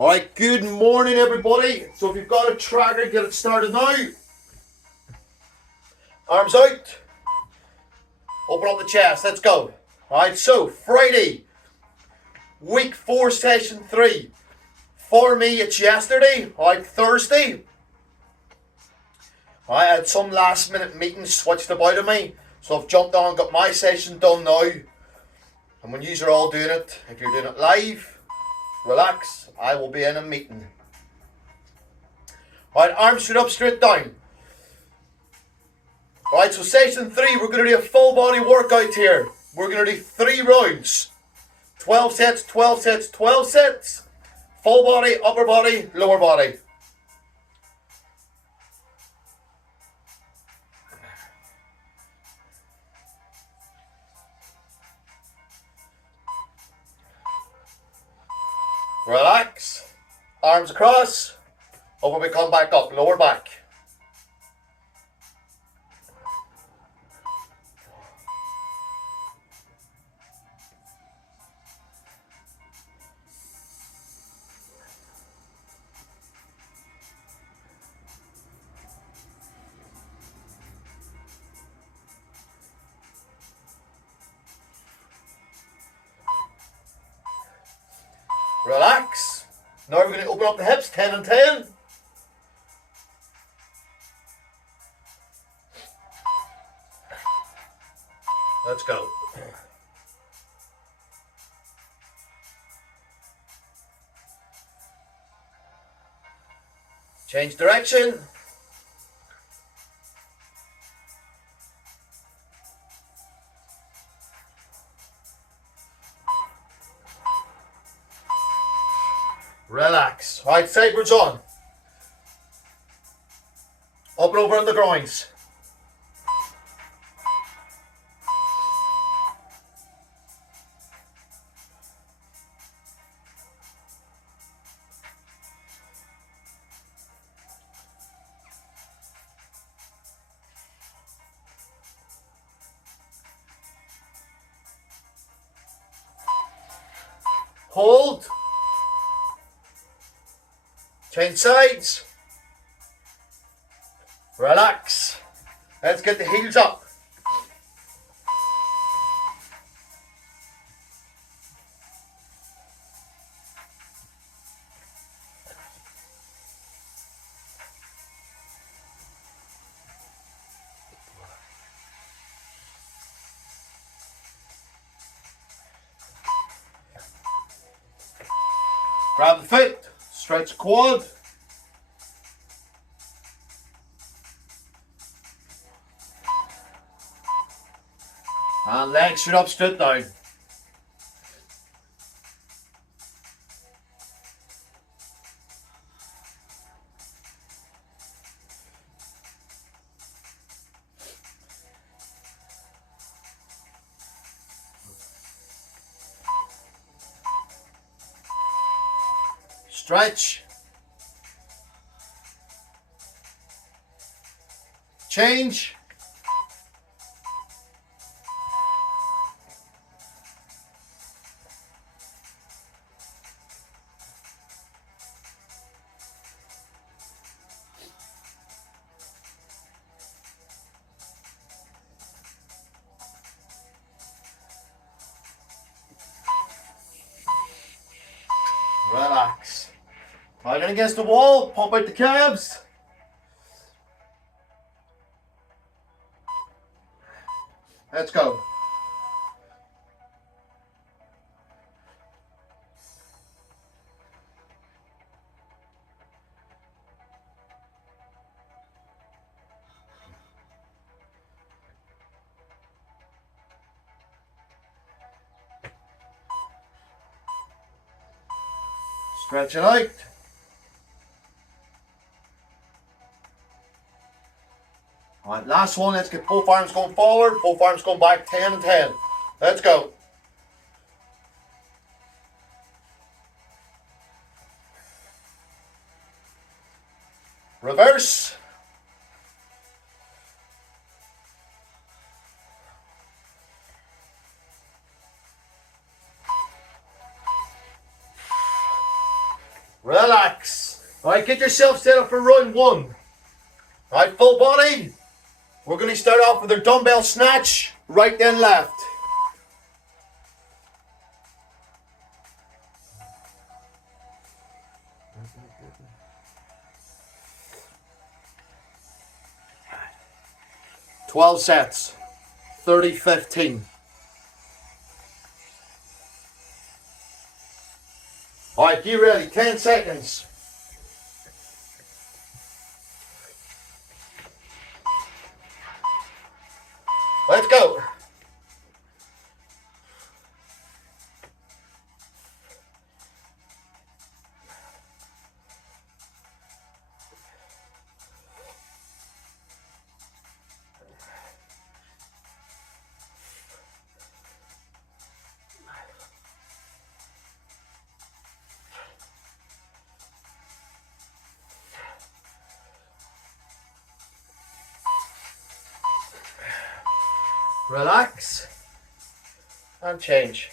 Alright, good morning everybody. So if you've got a tracker, get it started now. Arms out. Open up the chest, let's go. Alright, so Friday, week 4, session 3. For me, it's yesterday, alright, Thursday. I had some last minute meetings switched about on me. So I've jumped on and got my session done now. And when you're all doing it, if you're doing it live, relax, I will be in a meeting. Alright, arms straight up, straight down. Alright, so session 3, we're going to do a full body workout here. We're going to do 3 rounds. 12 sets, 12 sets, 12 sets. Full body, upper body, lower body. Relax. Arms across. Over we come back up. Lower back. Relax. Now we're going to open up the hips. 10 and 10. Let's go. Change direction. Relax. Right, sidewards on. Up and over on the groins. Hold. Change sides. Relax. Let's get the heels up. Grab the foot, stretch the quad. And legs straight up, straight down. Stretch. Change. Relax. Right in against the wall, pump out the calves. Let's go. Stretch it out. Alright, last one. Let's get both arms going forward, both arms going back. 10 and 10. Let's go. Reverse. Alright, get yourself set up for round one. Alright, full body. We're going to start off with our dumbbell snatch, right then left. "12 sets, 30-15. Alright, get ready, 10 seconds. Let's go. Relax and change.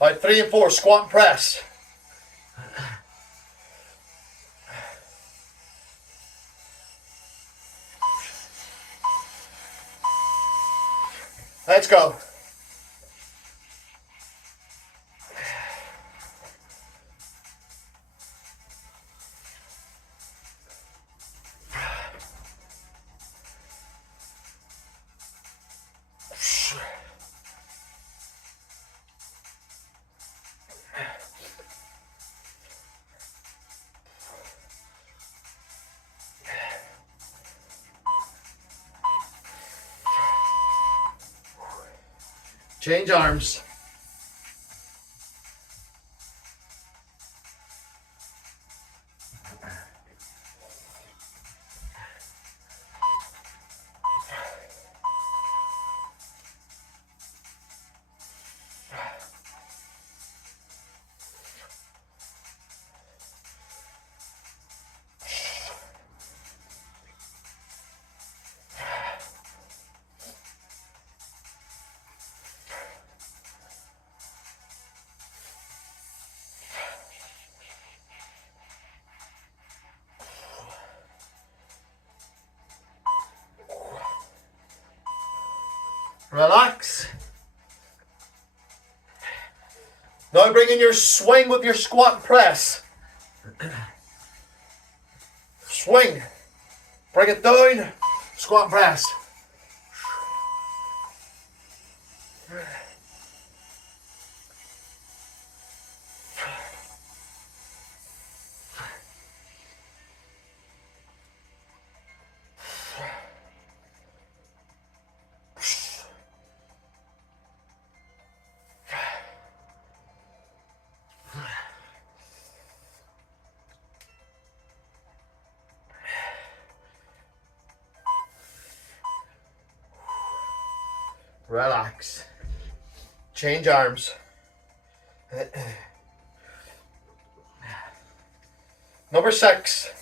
Alright, 3 and 4, squat and press. Let's go. Change arms. Relax. Now bring in your swing with your squat and press. Swing. Bring it down. Squat and press. Relax. Change arms. Number 6.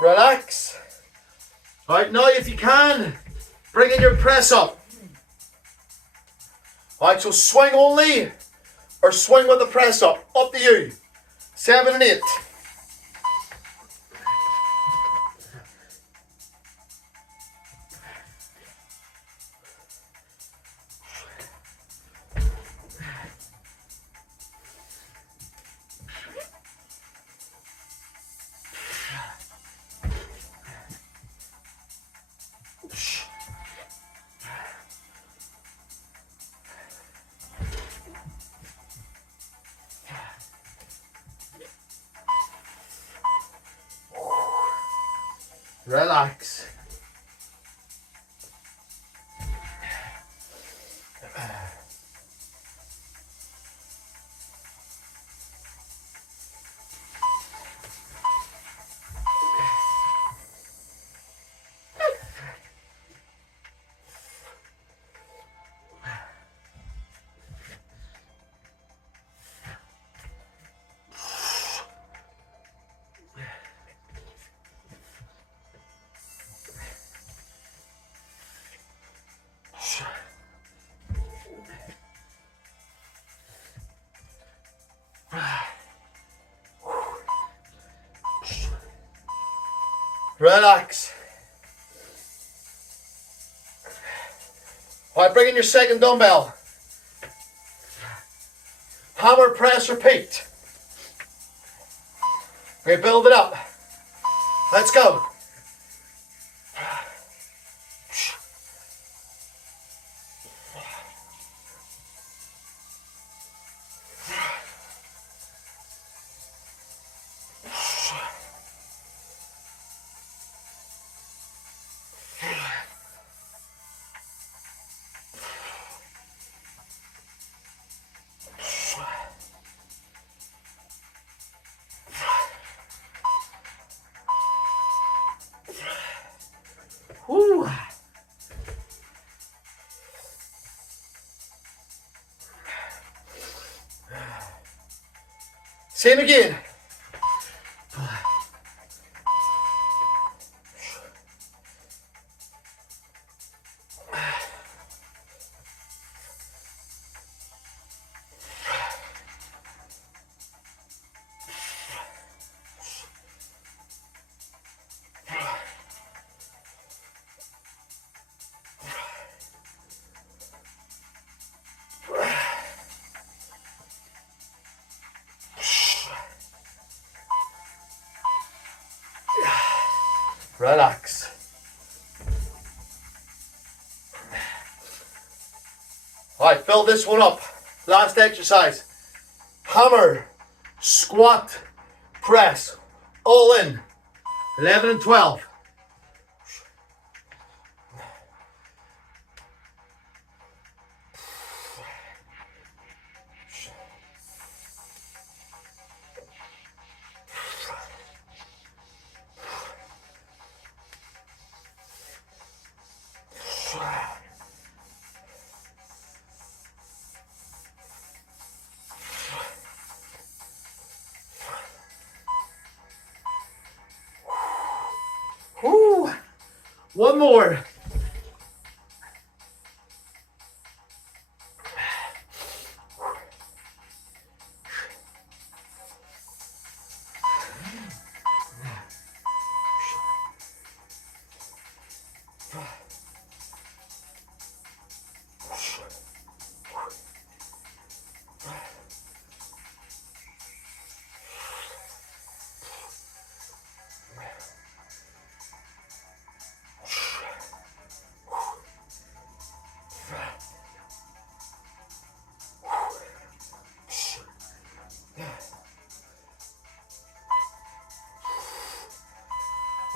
Relax. Alright, now if you can, bring in your press up. Alright, so swing only or swing with the press up. Up to you. 7 and 8. Relax. Relax. Alright, bring in your second dumbbell. Hammer, press, repeat. Okay, build it up. Let's go. Woo. Same again. Relax. Alright, fill this one up. Last exercise. Hammer, squat, press, all in. 11 and 12. Woo. One more.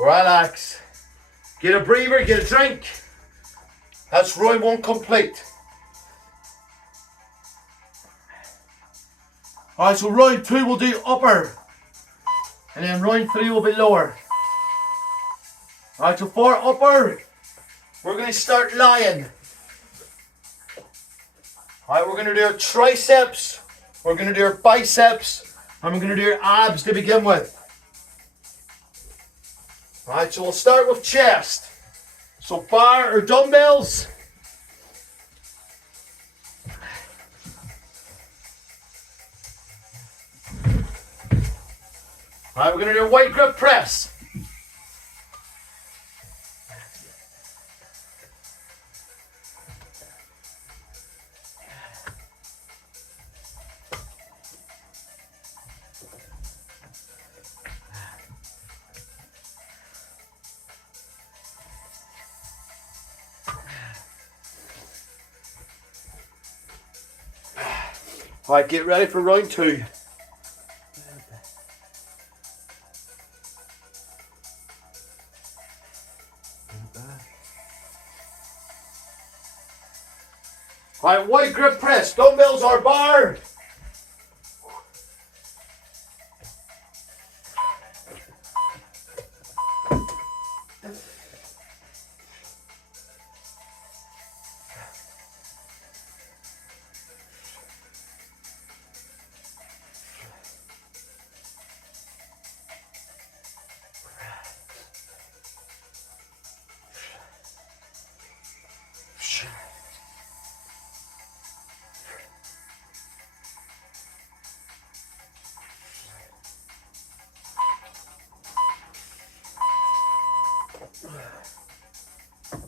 Relax. Get a breather, get a drink. That's round one complete. Alright, so round two we'll do upper. And then round three will be lower. Alright, so for upper, we're going to start lying. Alright, we're going to do our triceps, we're going to do our biceps, and we're going to do our abs to begin with. Alright, so we'll start with chest. So bar or dumbbells. Alright, we're going to do a weight grip press. Alright, get ready for round 2. Alright, weight grip press, dumbbells or bar.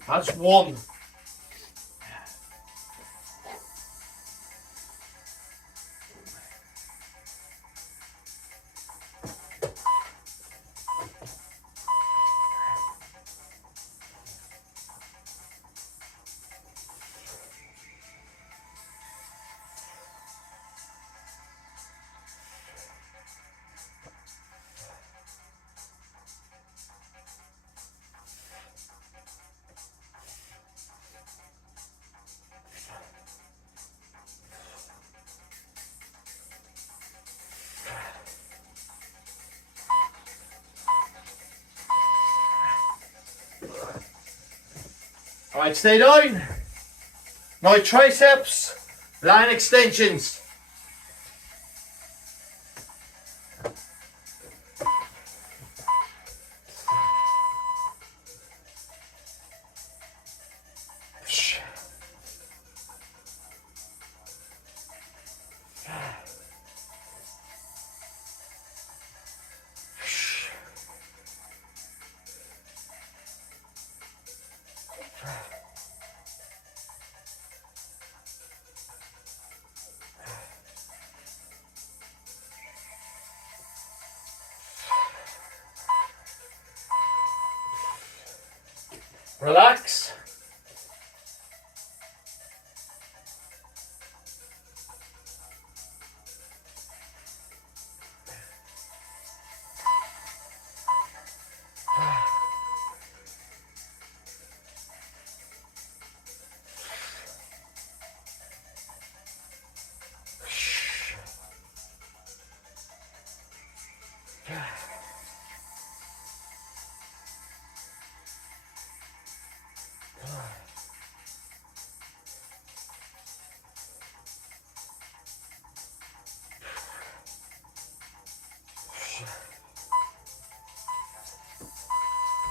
That's 1. Alright, stay down. Now triceps, line extensions. Relax.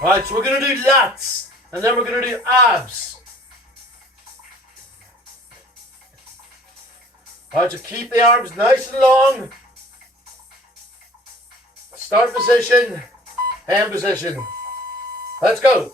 Right, so we're going to do lats, and then we're going to do abs. Right, so keep the arms nice and long. Start position, hand position. Let's go.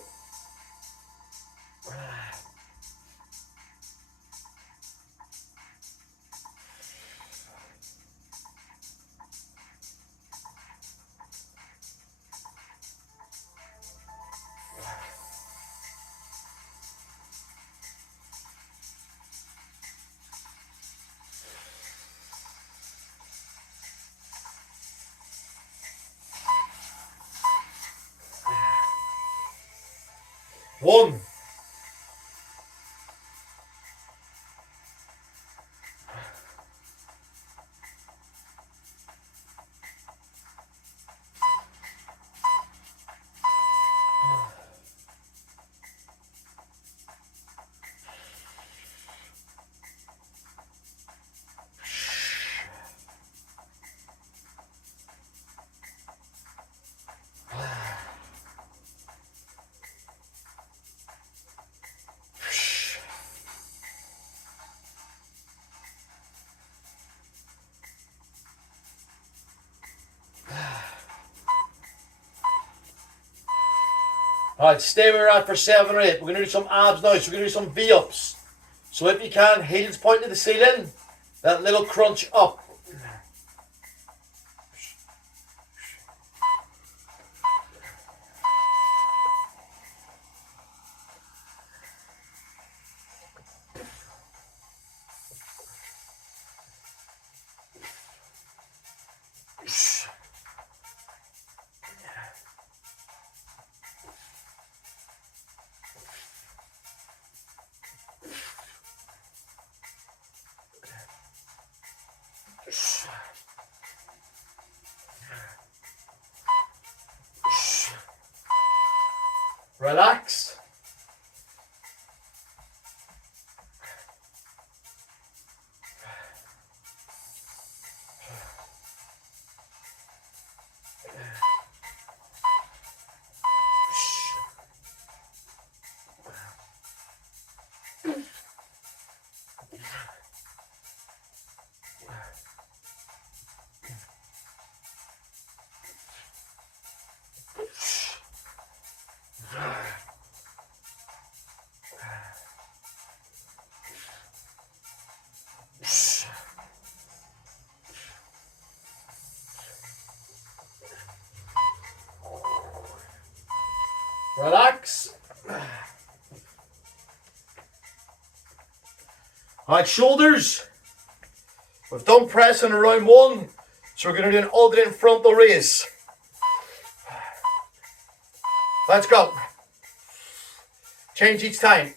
One. Alright, stay where you're at for 7 or 8. We're going to do some abs now, so we're going to do some V-ups. So if you can, heels point to the ceiling, that little crunch up. Relax. Relax. Alright, shoulders. We've done press in round 1, so we're going to do an alternate frontal raise. Let's go. Change each time.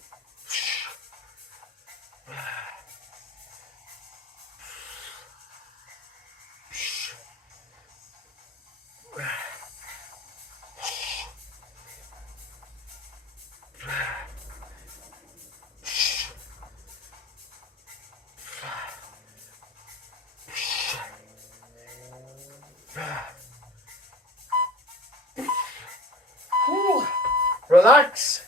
Relax.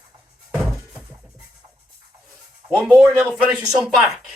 One more and then we'll finish with some back.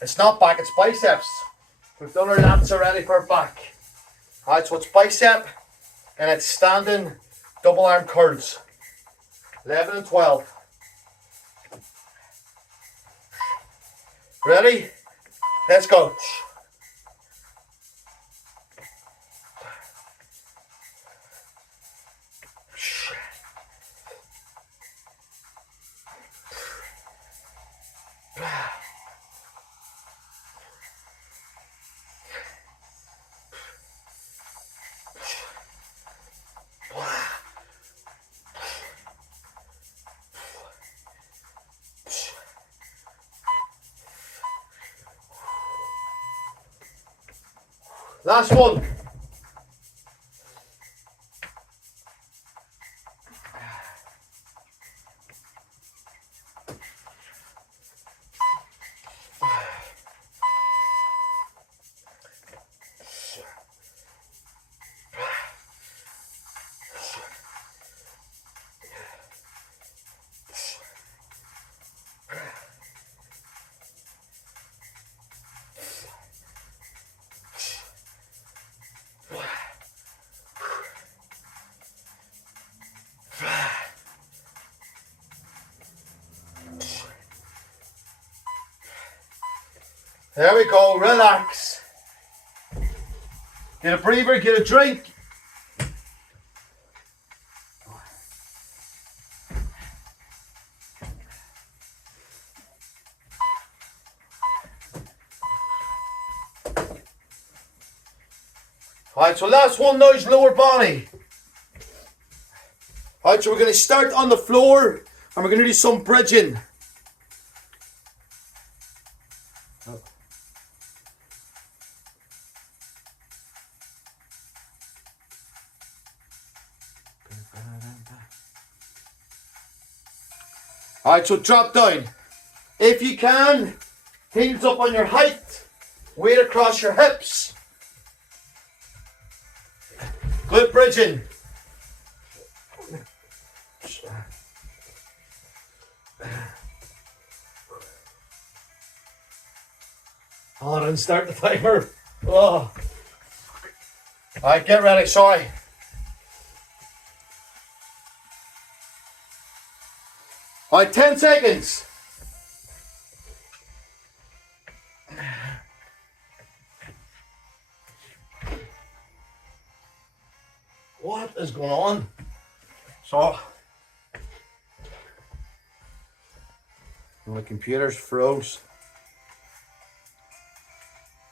It's not back, it's biceps. We've done our lats already for back. Alright, so it's bicep and it's standing double arm curls. 11 and 12. Ready? Let's go. Last one. There we go, relax. Get a breather, get a drink. Alright, so last one now is lower body. Alright, so we're going to start on the floor and we're going to do some bridging. Alright, so drop down. If you can, heels up on your height, weight across your hips. Glute bridging. Hold on, start the timer. Oh. Alright, get ready, sorry. Alright, 10 seconds. What is going on? So, my computer's froze.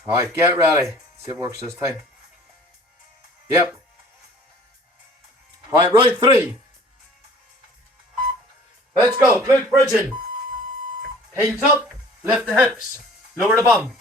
Alright, get ready. See if it works this time. Yep. Alright, round 3. Let's go. Glute bridging. Heels up, lift the hips, lower the bum.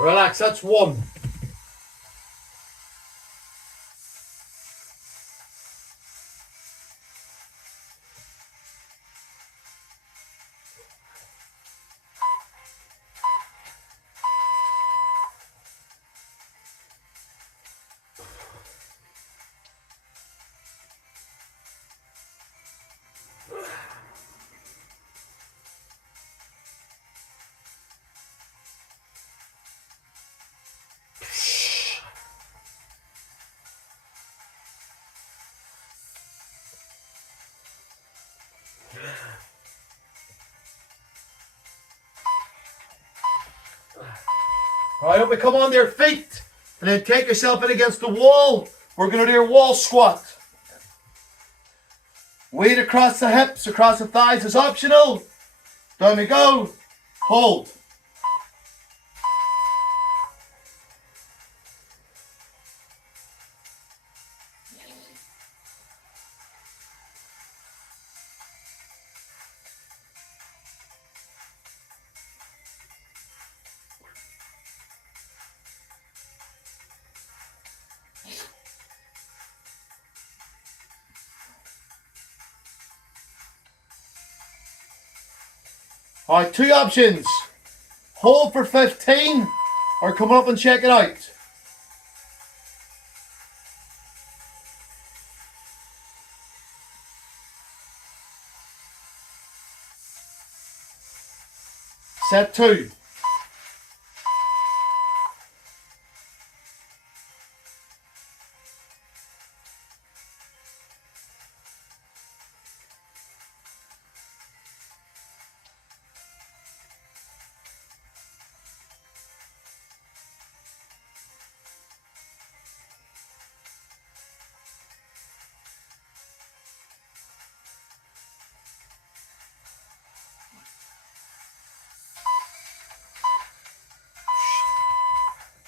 Relax, that's 1. Alright, hope you come on their feet and then take yourself in against the wall. We're going to do your wall squat. Weight across the hips, across the thighs is optional. Down we go. Hold. Alright, 2 options. Hold for 15 or come up and check it out. Set 2.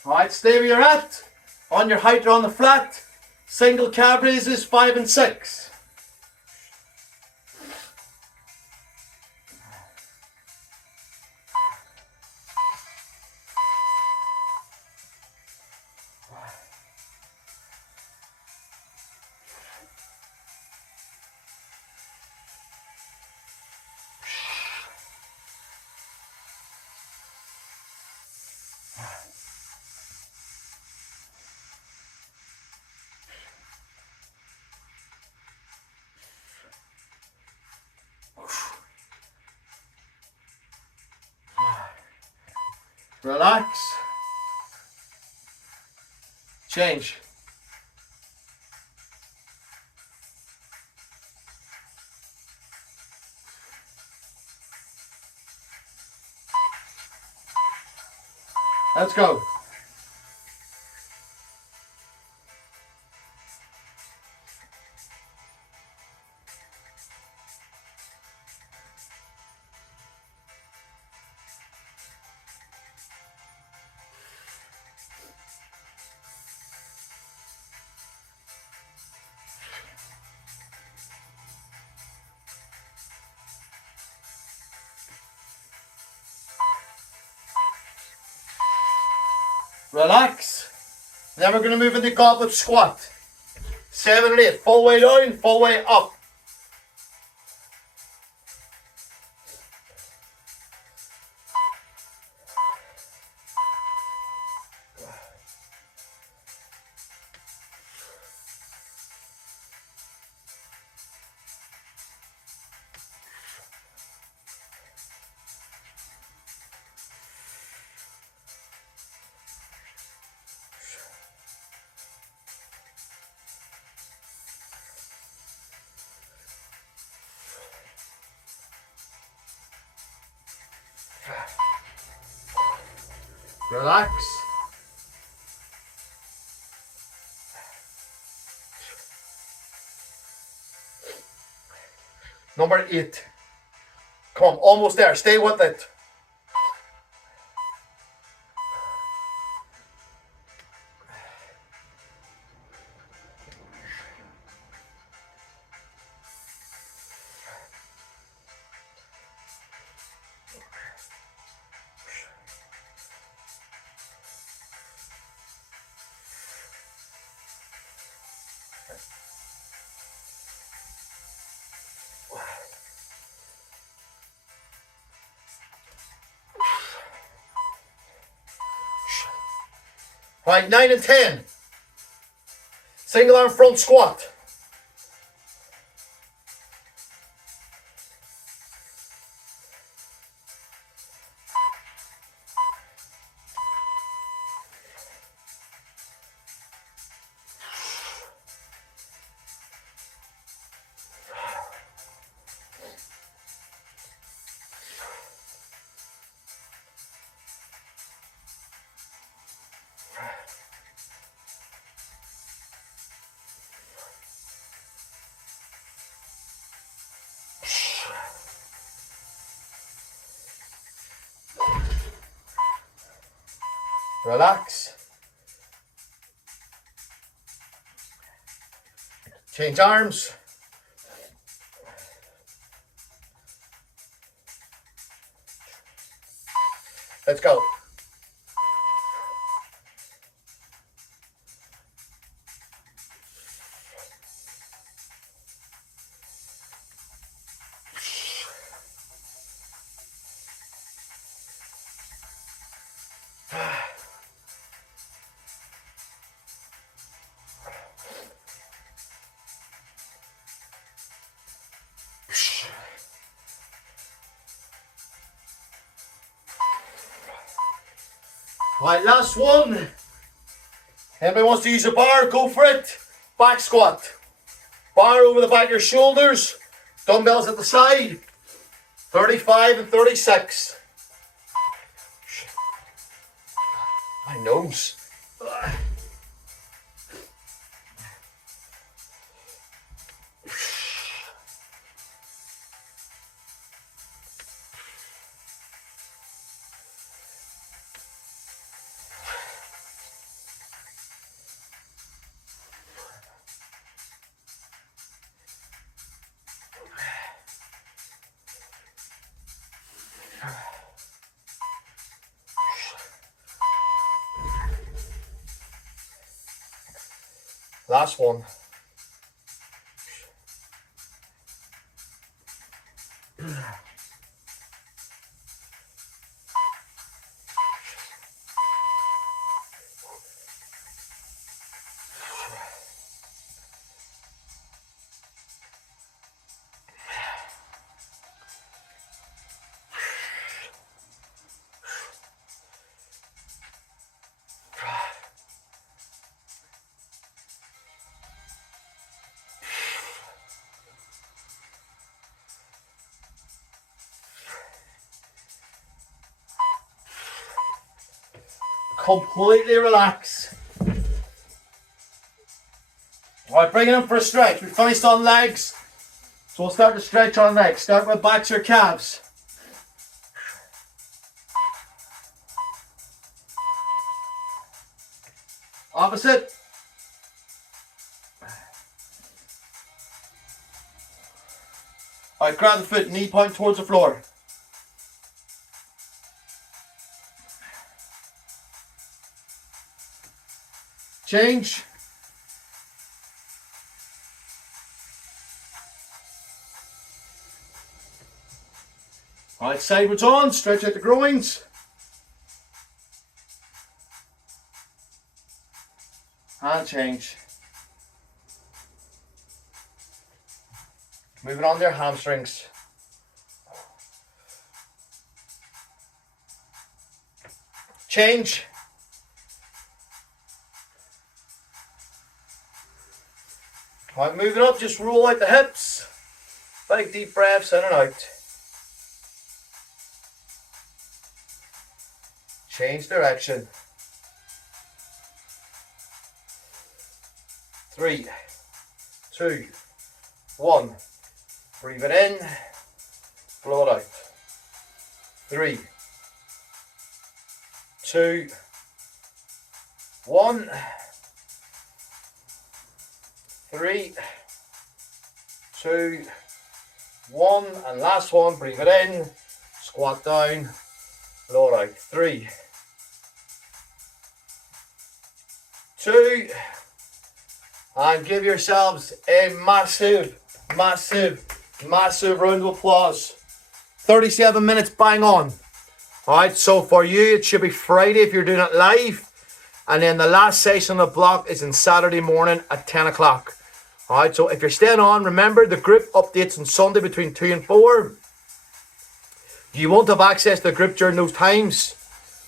Alright, stay where you're at. On your height or on the flat. Single calf raises 5 and 6. Relax. Change. Let's go. Relax. Then we're going to move into goblet squat. 7 and 8. Full way down, full way up. Relax. Number 8. Come on, almost there. Stay with it. Right, 9 and 10. Single arm front squat. Relax. Change arms. Let's go. Right, last one. Anybody wants to use a bar, go for it. Back squat. Bar over the back of your shoulders. Dumbbells at the side. 35 and 36. My nose. Last one. Completely relax. Alright, bring it in for a stretch. We finished on legs, so we'll start to stretch on legs. Start with backs or calves. Opposite. Alright, grab the foot, knee point towards the floor. Change. Alright, sideways on, stretch out the groins. And change. Moving on to your hamstrings. Change. Alright, moving up, just roll out the hips. Big deep breaths in and out. Change direction. 3, 2, 1. Breathe it in, blow it out. 3, 2, 1. 3, 2, 1. And last one, breathe it in, squat down, blow it out. 3, 2, and give yourselves a massive round of applause. 37 minutes bang on. Alright, so for you it should be Friday if you're doing it live, and then the last session of the block is on Saturday morning at 10 o'clock. Alright, so if you're staying on, remember the group updates on Sunday between 2 and 4. You won't have access to the group during those times,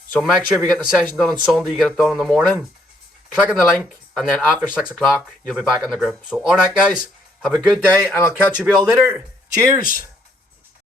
so make sure if you get the session done on Sunday, you get it done in the morning. Click on the link, and then after 6 o'clock, you'll be back in the group. So, alright guys, have a good day, and I'll catch you all later. Cheers!